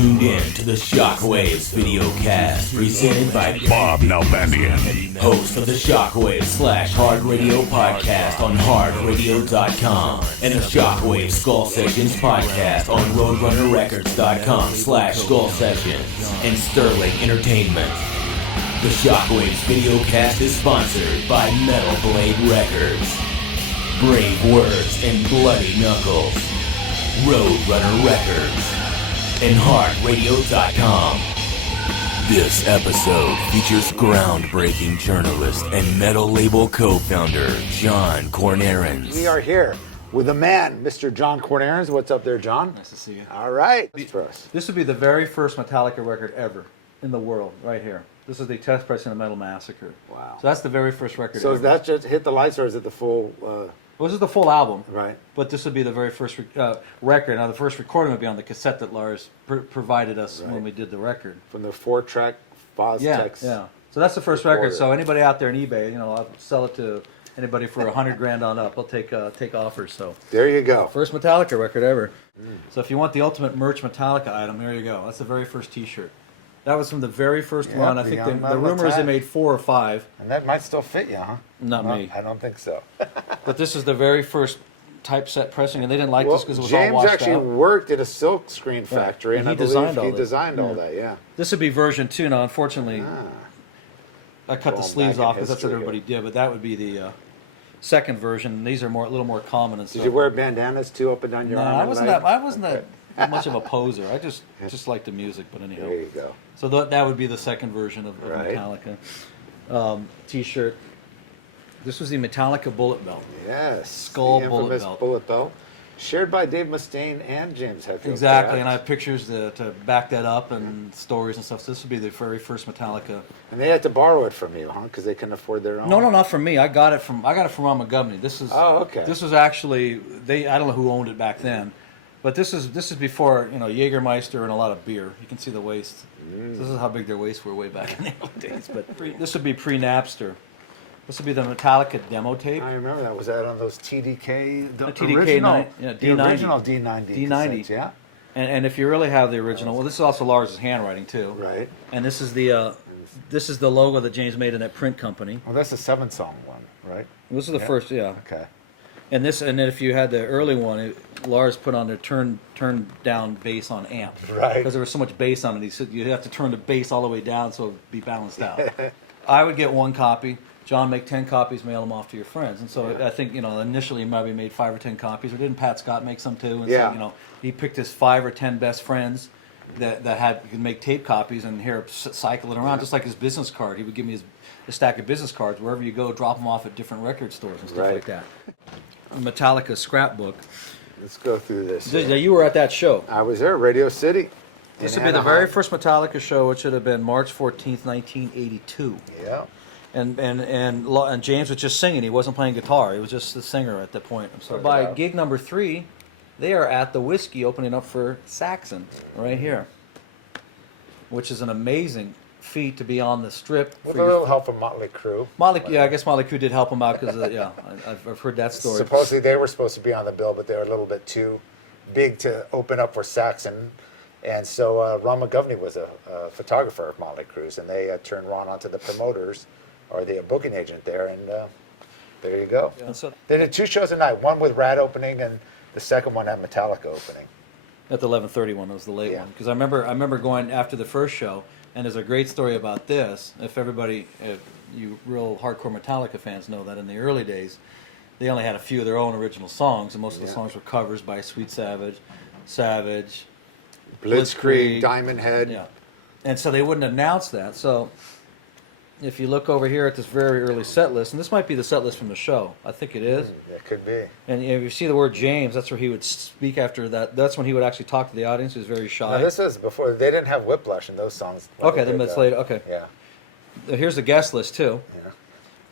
tuned in to the SHOCKWAVES Videocast, presented by Bob Nalbandian, host of the SHOCKWAVES / Hard Radio podcast on hardradio.com and the SHOCKWAVES Skull Sessions podcast on roadrunnerrecords.com / Skull Sessions and Sterling Entertainment. The SHOCKWAVES Videocast is sponsored by Metal Blade Records, Brave Words and Bloody Knuckles, Roadrunner Records, and hardradio.com. This episode features groundbreaking journalist and metal label co-founder John Kornarens. We are here with a man, Mr. John Kornarens. What's up there, John? Nice to see you. All right. For us. This would be the very first Metallica record ever in the world, right here. This is the test pressing of Metal Massacre. Wow. So that's the very first record So ever. is that just Hit the Lights, or is it the full... Well, this is the full album. Right. But this would be the very first record. Now, the first recording would be on the cassette that Lars provided us when we did the record. From the 4-track Foz Tex. Yeah. So that's the first record. So anybody out there in eBay, I'll sell it to anybody for $100,000 on up. I'll take offers. So there you go. first Metallica record ever. So if you want the ultimate merch Metallica item, there you go. That's the very first T-shirt. That was from the very first run. I think the rumor is they made 4 or 5. And that might still fit you, huh? Not me. I don't think so. But this is the very first typeset pressing, and they didn't like this because it was all James washed actually out. worked at a silk screen factory, And and he I believe designed he designed all that, yeah. This would be version 2 now. Unfortunately, I cut the Going sleeves back in off because that's what history everybody did, but that would be the second version. These are a little more common and stuff. Did you wear bandanas too up and down your No, arm? I wasn't that much of a poser. I just like the music, but anyhow. There you go. So that would be the second version of Right. Metallica. T-shirt. This was the Metallica bullet belt. Yes. Skull the bullet infamous belt. bullet belt. Shared by Dave Mustaine and James Hetfield. Exactly, correct? and I have pictures to back that up and stories and stuff. So this would be the very first Metallica. And they had to borrow it from you, huh? Because they couldn't afford their own. No, not from me. I got it from Ron McGovney. This is okay. This was actually I don't know who owned it back then, but this is before Jägermeister and a lot of beer. You can see the waist. This is how big their waists were way back in the old days. But this would be pre-Napster. This would be the Metallica demo tape. I remember that. Was that on those TDK? The TDK original, the D90. original D90. D90. cassettes, yeah. And if you really have the original, well, this is also Lars's handwriting too. Right. And this is the logo that James made in that print company. Well, that's the 7-song one, right? This is the first, yeah. Okay. And then if you had the early one, Lars put on the turn down bass on amp. Right. Because there was so much bass on it. He said you'd have to turn the bass all the way down so it would be balanced out. I would get 1 copy. John, make 10 copies, mail them off to your friends. And so I think, initially he maybe made 5 or 10 copies. Or didn't Pat Scott make some too? And so, he picked his 5 or 10 best friends that could make tape copies and here cycle it around, just like his business card. He would give me a stack of business cards. Wherever you go, drop them off at different record stores and stuff like that. Metallica scrapbook. Let's go through this. Yeah, you were at that show. I was there, Radio City. This would be the very first Metallica show, which should have been March 14th, 1982. Yeah. And James was just singing. He wasn't playing guitar. He was just the singer at that point. I'm sorry. By gig number 3, they are at the Whiskey opening up for Saxon right here, which is an amazing feat to be on the strip. With a little help from Motley Crue. I guess Motley Crue did help him out because I've heard that story. Supposedly they were supposed to be on the bill, but they were a little bit too big to open up for Saxon. And so Ron McGovney was a photographer of Motley Crue, and they turned Ron onto the promoters or the booking agent there, and there you go. Yeah. So, they did 2 shows a night, one with Rad opening and the second one had Metallica opening. at the 11:30 one, it was the late one. Because I remember going after the first show, and there's a great story about this. If you real hardcore Metallica fans know that in the early days, they only had a few of their own original songs, and most of the songs were covers by Sweet Savage, Blitzkrieg, Diamond Head. Yeah. And so they wouldn't announce that. So if you look over here at this very early set list, and this might be the set list from the show. I think it is. It could be. And if you see the word James, that's where he would speak after that. That's when he would actually talk to the audience. He was very shy. Now, this is before. They didn't have Whiplash in those songs. Okay, then that's later. Okay. Yeah. Here's the guest list, too. Yeah.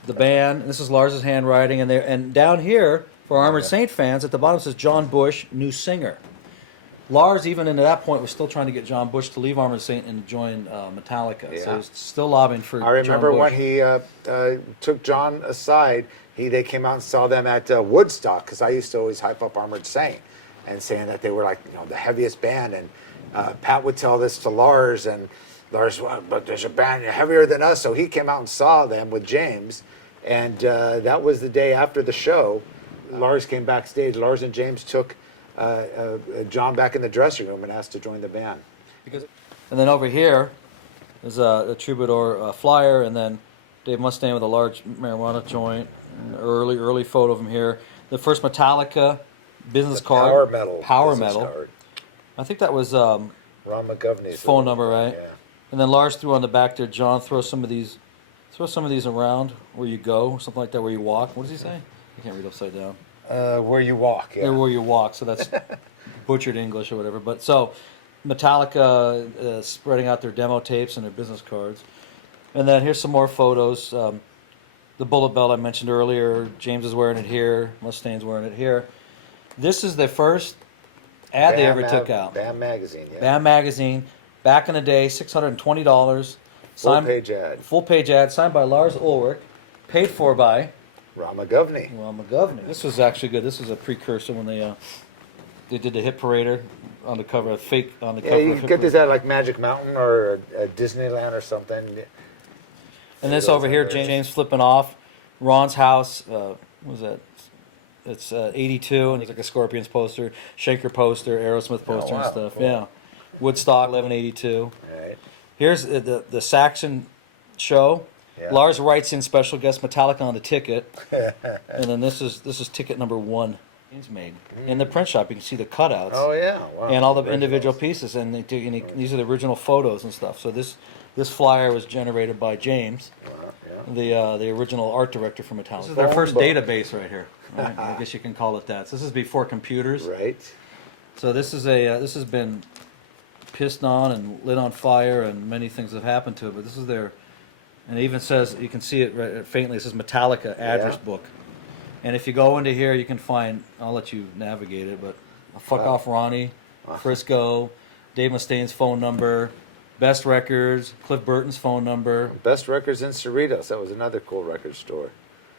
The band. This is Lars's handwriting. And down here, for Armored Saint fans, at the bottom says John Bush, new singer. Lars, even into that point, was still trying to get John Bush to leave Armored Saint and join Metallica. Yeah. So he was still lobbying for I remember John Bush. when he took John aside, they came out and saw them at Woodstock, because I used to always hype up Armored Saint and saying that they were like the heaviest band, and Pat would tell this to Lars, and Lars, well, but there's a band heavier than us, so he came out and saw them with James, and that was the day after the show. Lars came backstage. Lars and James took John back in the dressing room and asked to join the band. And then over here is a Troubadour flyer, and then Dave Mustaine with a large marijuana joint. An early photo of him here. The first Metallica business card. Power metal. Card. I think that was Ron McGovney's phone number, right? Yeah. And then Lars threw on the back there. John, throw some of these around where you go, or something like that, where you walk. What does he say? I can't read upside down. Where you walk. Yeah. They're where you walk. So that's butchered English or whatever. But so Metallica spreading out their demo tapes and their business cards. And then here's some more photos. The bullet belt I mentioned earlier. James is wearing it here. Mustaine's wearing it here. This is the first ad they ever took out. Bam Magazine, yeah. Bam Magazine. Back in the day, $620. Full page ad. Signed by Lars Ulrich. Paid for by Ron McGovney. Ron McGovney. This was actually good. This was a precursor when they did the Hit Parader on the cover, on the cover. Yeah, you of can Hit get this at like Magic Mountain or Disneyland or something. And this over here, James flipping off Ron's house. What was that? It's 82, and there's like a Scorpions poster, Shaker poster, Aerosmith poster and stuff. Cool. Yeah, Woodstock 1182. Right. Here's the Saxon show. Yeah. Lars writes in special guest Metallica on the ticket, and then this is ticket number 1. It's made in the print shop. You can see the cutouts. Oh yeah, wow. And all the individual pieces, and these are the original photos and stuff. So this flyer was generated by James, the original art director for Metallica. This is their first database right here. Right? I guess you can call it that. So this is before computers. Right. So this is this has been pissed on and lit on fire, and many things have happened to it. But this is their, and it even says, you can see it right, faintly. It says Metallica address book. And if you go into here, you can find, I'll let you navigate it, but Fuck Off Ronnie, Frisco, Dave Mustaine's phone number, Best Records, Cliff Burton's phone number. Best Records in Cerritos. That was another cool record store.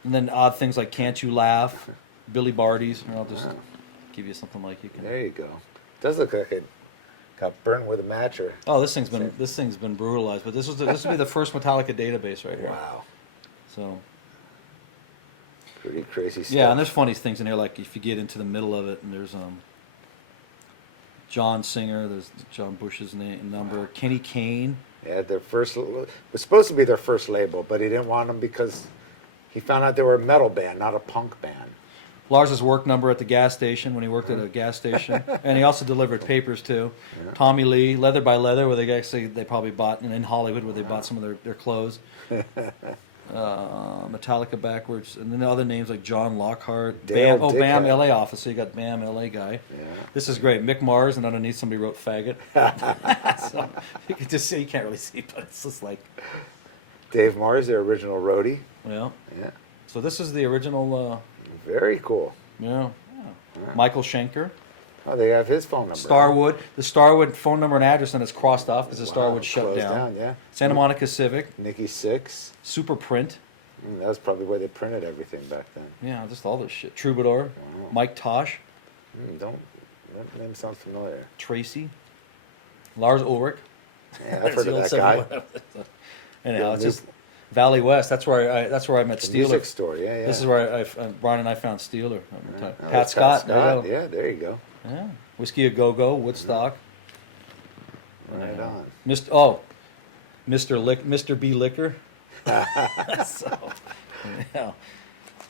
And then odd things like Can't You Laugh, Billy Barty's. Or I'll just give you something like you can. There you go. Does look like it got burned with a match or. Oh, this thing's been brutalized. But this will be the first Metallica database right here. Wow. So. Pretty crazy stuff. Yeah, and there's funny things in here, like if you get into the middle of it, and there's John Singer, there's John Bush's number, Kenny Kane. Yeah, it was supposed to be their first label, but he didn't want them because he found out they were a metal band, not a punk band. Lars's work number at the gas station when he worked at a gas station, and he also delivered papers too. Yeah. Tommy Lee, Leather by Leather, where they probably bought in Hollywood, where they bought some of their clothes. Metallica backwards, and then the other names like John Lockhart, Bam LA office. So you got Bam LA guy. Yeah. This is great. Mick Mars, and underneath somebody wrote faggot. So you can just see, you can't really see, but it's just like Dave Mars, their original roadie. Yeah. Yeah. So this is the original. Very cool. Yeah. Michael Schenker. Oh, they have his phone number. Starwood. The Starwood phone number and address, and it's crossed off because the Starwood shut down. Yeah. Santa Monica Civic. Nikki Sixx. Super Print. That was probably where they printed everything back then. Yeah, just all this shit. Troubadour. Wow. Mike Tosh. That name sounds familiar. Tracy. Lars Ulrich. Yeah, I've heard of that guy. Anyhow, it's just Valley West. That's where I met Steeler. Music store. Yeah. This is where Brian and I found Steeler. Pat Scott. Yeah, there you go. Yeah, Whiskey A Go Go, Woodstock. Right on. Mr. B Liquor.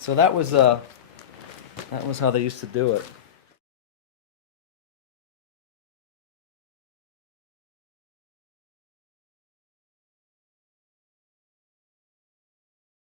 So that was how they used to do it.